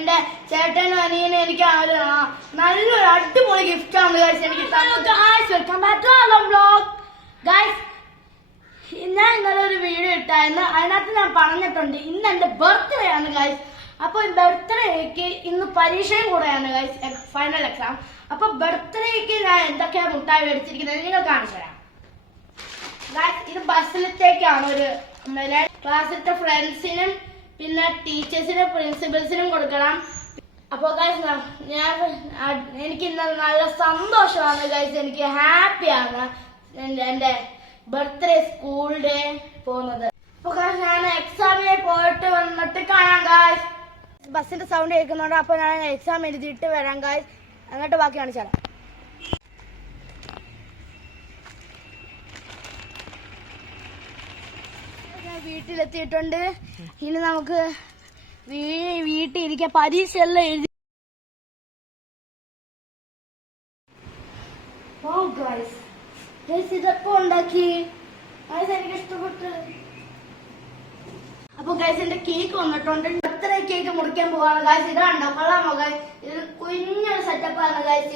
എന്റെ ചേട്ടനും അനിയനും എനിക്ക് നല്ലൊരു അടിപൊളി ഗിഫ്റ്റ് ആണ് ഗൈസ് എനിക്ക് ഗൈസ്. ഞാൻ ഇന്നലെ ഒരു വീഡിയോ ഇട്ടായിരുന്നു, അതിനകത്ത് ഞാൻ പറഞ്ഞിട്ടുണ്ട് ഇന്ന് എന്റെ ബർത്ത്ഡേ ആണ് ഗൈസ്. അപ്പൊ ബർത്ത്ഡേക്ക് ഇന്ന് പരീക്ഷയും കൂടെയാണ് ഗൈസ്, ഫൈനൽ എക്സാം. അപ്പൊ ബർത്ത്ഡേക്ക് ഞാൻ എന്തൊക്കെയാ മുട്ടായി മേടിച്ചിരിക്കുന്നത് നിങ്ങൾ കാണിച്ചു തരാം ഗൈസ്. ഇത് ബസ്സിലത്തേക്കാണ്, ഒരു ക്ലാസ്സിലത്തെ ഫ്രണ്ട്സിനും പിന്നെ ടീച്ചേഴ്സിനും പ്രിൻസിപ്പൽസിനും കൊടുക്കണം. അപ്പൊ ഗൈസ് എനിക്ക് ഇന്ന് നല്ല സന്തോഷമാണ് ഗൈസ്, എനിക്ക് ഹാപ്പിയാണ് എന്റെ ബർത്ത്ഡേ സ്കൂൾ ഡേ പോകുന്നത്. അപ്പൊ ഗൈസ് ഞാൻ എക്സാമിന് പോയിട്ട് വന്നിട്ട് കാണാം ഗൈസ്. ബസ്സിന്റെ സൗണ്ട് കേൾക്കുന്നുണ്ട്, അപ്പൊ ഞാൻ എക്സാം എഴുതിയിട്ട് വരാം ഗൈസ്. എന്നിട്ട് ബാക്കി കാണിച്ചാലോ. വീട്ടിലെത്തിയിട്ടുണ്ട്. ഇനി നമുക്ക് വീട്ടിൽ ഇരിക്കാൻ പരീക്ഷ എല്ലാം എഴുതി. ഇതൊക്കെ ഉണ്ടാക്കി എനിക്ക് ഇഷ്ടപ്പെട്ടു. അപ്പൊ ഗൈസ് എന്റെ കേക്ക് വന്നിട്ടുണ്ട്, ബർത്ത്ഡേ കേക്ക് മുറിക്കാൻ പോവാണ് ഗൈസ്. ഇതാണ്ടോ കൊള്ളാമോ ഗൈസ്, ഇത് കുഞ്ഞൊരു സെറ്റപ്പാണ് ഗൈസ്.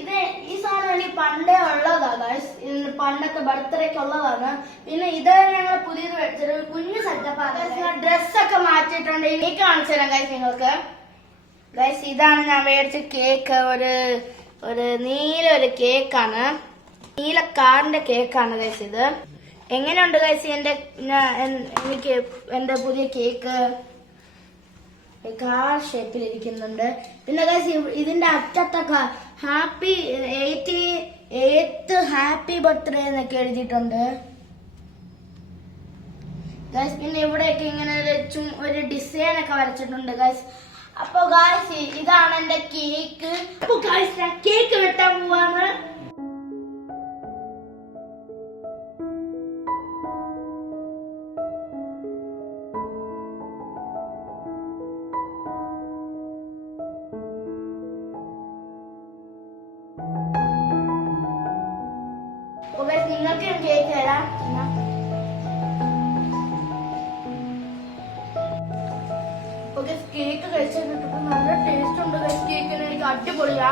ഇത് ഈ സാധനം എനിക്ക് പണ്ടേ ഉള്ളതാ ഗൈസ്, പണ്ടത്തെ ബർത്ത്ഡേക്ക് ഉള്ളതാണ്. പിന്നെ ഇത് ഞങ്ങൾ പുതിയത് മേടിച്ചത് കുഞ്ഞു സെറ്റപ്പാണ്. ഡ്രസ്സൊക്കെ മാറ്റിയിട്ടുണ്ട്, ഇനി കാണിച്ചു തരാം ഗൈസ് നിങ്ങൾക്ക്. ഗൈസ് ഇതാണ് ഞാൻ മേടിച്ച കേക്ക്, ഒരു നീലൊരു കേക്കാണ്, നീല കാറിന്റെ കേക്കാണ് ഗൈസ്. ഇത് എങ്ങനെയുണ്ട് ഗൈസ് എനിക്ക് എന്റെ പുതിയ കേക്ക് കാർ ഷേപ്പിലിരിക്കുന്നുണ്ട്. പിന്നെ ഗൈസ് ഇതിന്റെ അറ്റത്തൊക്കെ ഹാപ്പി ബർത്ത്ഡേ എന്നൊക്കെ എഴുതിയിട്ടുണ്ട് ഗൈസ്. പിന്നെ ഇവിടെയൊക്കെ ഇങ്ങനെ ഒരു ഡിസൈൻ ഒക്കെ വരച്ചിട്ടുണ്ട് ഗൈസ്. അപ്പൊ ഗൈസ് ഇതാണ് എന്റെ കേക്ക്. അപ്പൊ ഗൈസ് ഞാൻ കേക്ക് വെട്ടാൻ പോവാണ്. നിങ്ങൾക്ക് ഞാൻ കേക്ക് തരാം. കേക്ക് കഴിച്ചിട്ട് നല്ല ടേസ്റ്റ് ഉണ്ട് കേക്കിന്, എനിക്ക് അടിപൊളിയാ.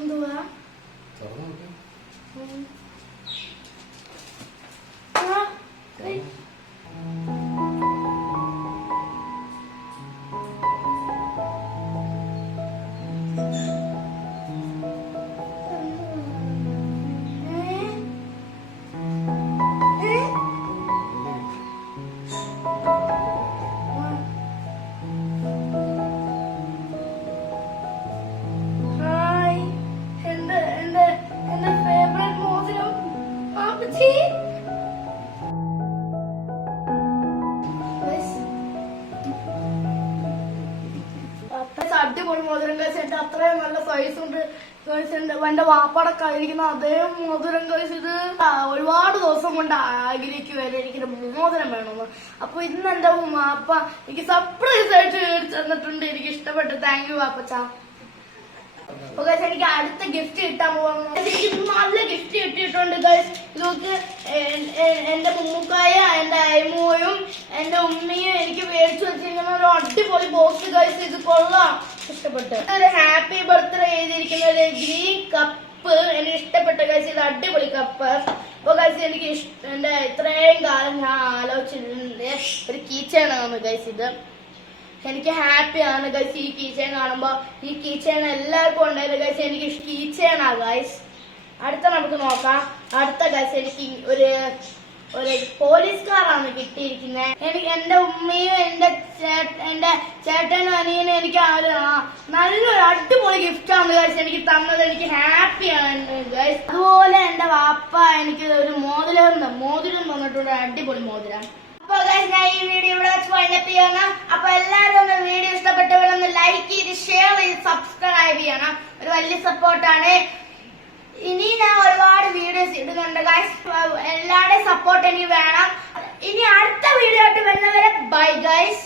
എന്തുവാ അടിപൊളി മോതിരം കഴിച്ച് എന്റെ അത്രയും നല്ല സൈസ് ഉണ്ട് കഴിച്ചിട്ടുണ്ട്. എന്റെ വാപ്പാടെ കഴിക്കുന്ന അതേ മോതിരം കഴിച്ചത് ഒരുപാട് ദിവസം കൊണ്ട് ആഗ്രഹിക്കുവായിരുന്നു എനിക്കൊരു മോതിരം വേണമെന്ന്. അപ്പൊ ഇന്ന് എന്റെ വാപ്പ എനിക്ക് സർപ്രൈസ് ആയിട്ട് തന്നിട്ടുണ്ട്, എനിക്ക് ഇഷ്ടപ്പെട്ടു. താങ്ക് യു വാപ്പച്ചാ. അപ്പൊ ഗൈസ് എനിക്ക് അടുത്ത ഗിഫ്റ്റ് കിട്ടാൻ പോകുന്നു. എനിക്ക് നല്ല ഗിഫ്റ്റ് കിട്ടിയിട്ടുണ്ട് ഗൈസ്. ഇതൊക്കെ എന്റെ മുമ്മുക്കായ എന്റെ അയമ്മയും എന്റെ ഉമ്മയും എനിക്ക് മേടിച്ചു വെച്ചിരിക്കുന്ന ഒരു അടിപൊളി ബോക്സ് ഗൈസ്. ഇത് കൊള്ളാം, ഇഷ്ടപ്പെട്ടു. ഒരു ഹാപ്പി ബർത്ത്ഡേ എഴുതിയിരിക്കുന്ന ഒരു ഗ്രീൻ കപ്പ് എനിക്ക് ഇഷ്ടപ്പെട്ടു ഗൈസ്. ഇത് അടിപൊളി കപ്പ്. അപ്പൊ ഗൈസ് എനിക്ക് എന്റെ ഇത്രയും കാലം ഞാൻ ആലോചിച്ചിട്ടുണ്ട് ഒരു കീച്ചേണാണ് ഗൈസ്. ഇത് എനിക്ക് ഹാപ്പിയാണ് ഗൈസ് ഈ കീച്ചേൺ കാണുമ്പോ. ഈ കീച്ചേൺ എല്ലാവർക്കും ഉണ്ടായില്ല ഗൈസ്, എനിക്ക് കീച്ചേണാ ഗൈസ്. അടുത്ത നമുക്ക് നോക്കാം. അടുത്ത ഗൈസ് എനിക്ക് ഒരു പോലീസ് കാറാണ് കിട്ടിയിരിക്കുന്നത്. എനിക്ക് എന്റെ ഉമ്മയും എന്റെ ചേട്ടനും അനിയനും എനിക്ക് നല്ലൊരു അടിപൊളി ഗിഫ്റ്റ് ആണ് ഗൈസ് എനിക്ക് തന്നത്. എനിക്ക് ഹാപ്പിയാണ് ഗൈസ്. അതുപോലെ എന്റെ വാപ്പ എനിക്ക് ഒരു മോതിരം തന്നിട്ടുണ്ട്, അടിപൊളി മോതിരം. അപ്പൊ ഗൈസ് ഞാൻ ഈ വീഡിയോ ഇവിടെ വെച്ച് വൈൻഡപ്പ് ചെയ്യണം. അപ്പൊ എല്ലാവരും ഒന്ന് വീഡിയോ ഇഷ്ടപ്പെട്ടവരൊന്ന് ലൈക്ക് ചെയ്ത് ഷെയർ ചെയ്ത് സബ്സ്ക്രൈബ് ചെയ്യണം, ഒരു വലിയ സപ്പോർട്ടാണ്. ഇനി ഞാൻ ഒരുപാട് വീഡിയോസ് ഇടുന്നുണ്ട് ഗൈസ്, എല്ലാവരുടെയും സപ്പോർട്ട് എനിക്ക് വേണം. ഇനി അടുത്ത വീഡിയോ ആയിട്ട് വരുന്നവരെ ബൈ ഗൈസ്.